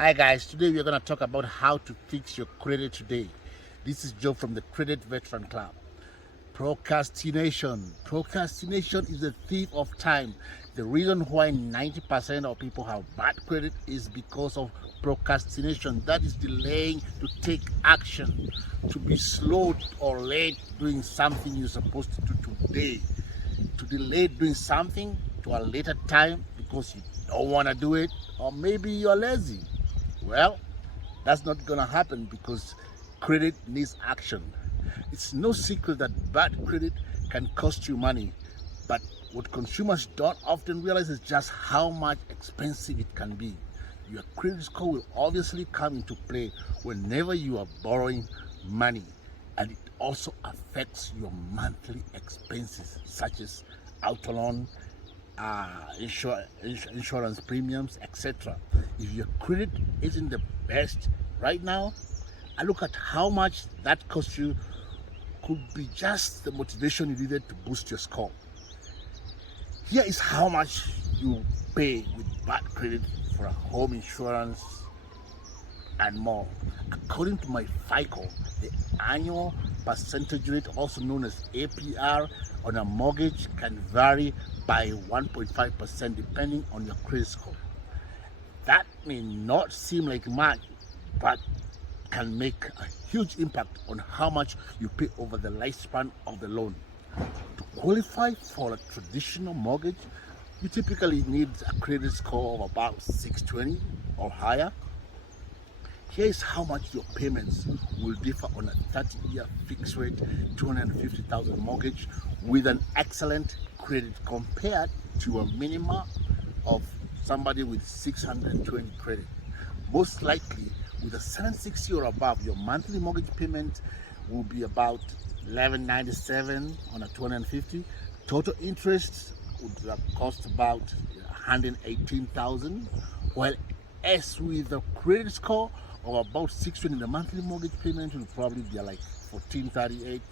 Hi guys, today we're going to talk about how to fix your credit today. This is Joe from the Credit Veteran Club. Procrastination. Procrastination is a thief of time. The reason why 90% of people have bad credit is because of procrastination. That is delaying to take action, to be slow or late doing something you're supposed to do today, to delay doing something to a later time because you don't want to do it, or maybe you're lazy. Well, that's not gonna happen because credit needs action. It's no secret that bad credit can cost you money, but what consumers don't often realize is just how much expensive it can be. Your credit score will obviously come into play whenever you are borrowing money, and it also affects your monthly expenses such as auto loan, insurance premiums, etc. If your credit isn't the best right now, I look at how much that cost you could be just the motivation you needed to boost your score. Here is how much you pay with bad credit for a home insurance and more. According to my FICO, the annual percentage rate, also known as APR, on a mortgage can vary by 1.5% depending on your credit score. That may not seem like much, but can make a huge impact on how much you pay over the lifespan of the loan. To qualify for a traditional mortgage, you typically need a credit score of about 620 or higher. Here is how much your payments will differ on a 30-year fixed rate, $250,000 mortgage with an excellent credit compared to a minimum of somebody with 620 credit. Most likely, with a 760 or above, your monthly mortgage payment will be about $1197 on a 250. Total interest would cost about $118,000, while as with a credit score of about 620, the monthly mortgage payment will probably be like $1438.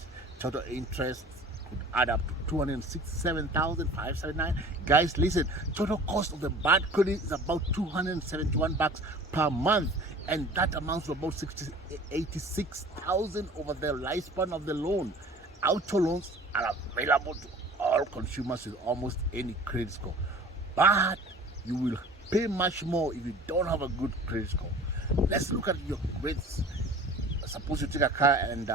Total interest could add up to $267,579. Guys, listen, total cost of the bad credit is about $271 per month, and that amounts to about $86,000 over the lifespan of the loan. Auto loans are available to all consumers with almost any credit score, but you will pay much more if you don't have a good credit score. Let's look at your rates. Suppose you take a car and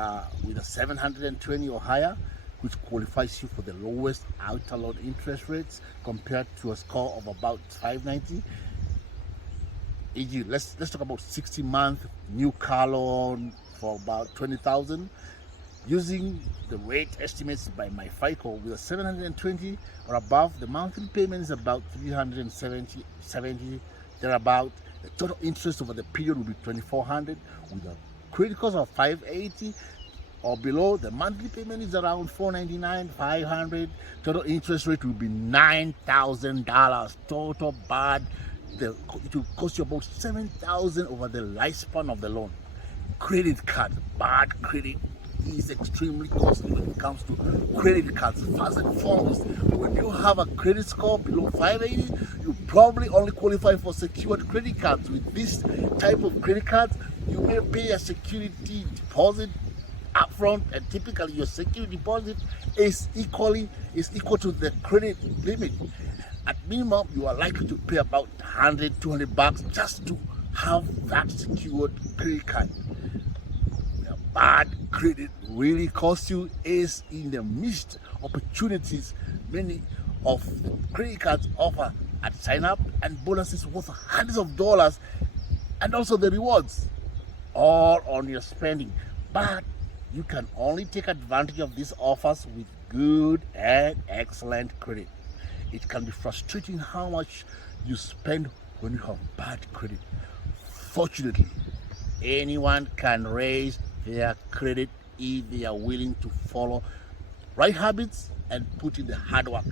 with a 720 or higher, which qualifies you for the lowest auto loan interest rates compared to a score of about 590. E.g., let's talk about 60-month new car loan for about 20,000. Using the rate estimates by my FICO, with a 720 or above, the monthly payment is about 370 thereabout. The total interest over the period will be 2,400. With a credit cost of 580 or below, the monthly payment is around 499, 500. Total interest rate will be $9,000. Total bad. It will cost you about $7,000 over the lifespan of the loan. Credit card, bad credit is extremely costly when it comes to credit cards. First and foremost, when you have a credit score below 580, you probably only qualify for secured credit cards. With this type of credit cards, you may pay a security deposit upfront, and typically your security deposit is equal to the credit limit. At minimum, you are likely to pay about $100, $200 just to have that secured credit card. Where bad credit really costs you is in the missed opportunities many of the credit cards offer at sign up, and bonuses worth hundreds of dollars, and also the rewards all on your spending. But you can only take advantage of these offers with good and excellent credit. It can be frustrating how much you spend when you have bad credit. Fortunately, anyone can raise their credit if they are willing to follow right habits and put in the hard work.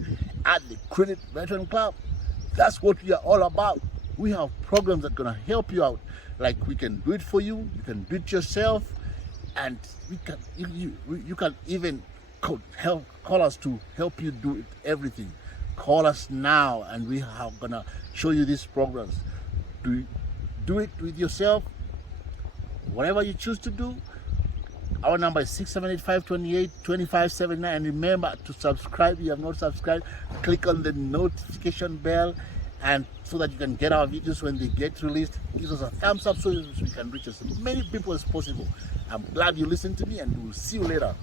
At the Credit Veteran Club, that's what we are all about. We have programs that are gonna help you out. Like, we can do it for you, you can do it yourself, and you can even call us to help you do it, everything. Call us now, and we are gonna show you these programs. Do Do it with yourself. Whatever you choose to do. Our number is 678-528-2579. And remember to subscribe. If you have not subscribed, click on the notification bell, and so that you can get our videos when they get released. Give us a thumbs up so we can reach as many people as possible. I'm glad you listened to me, and we'll see you later.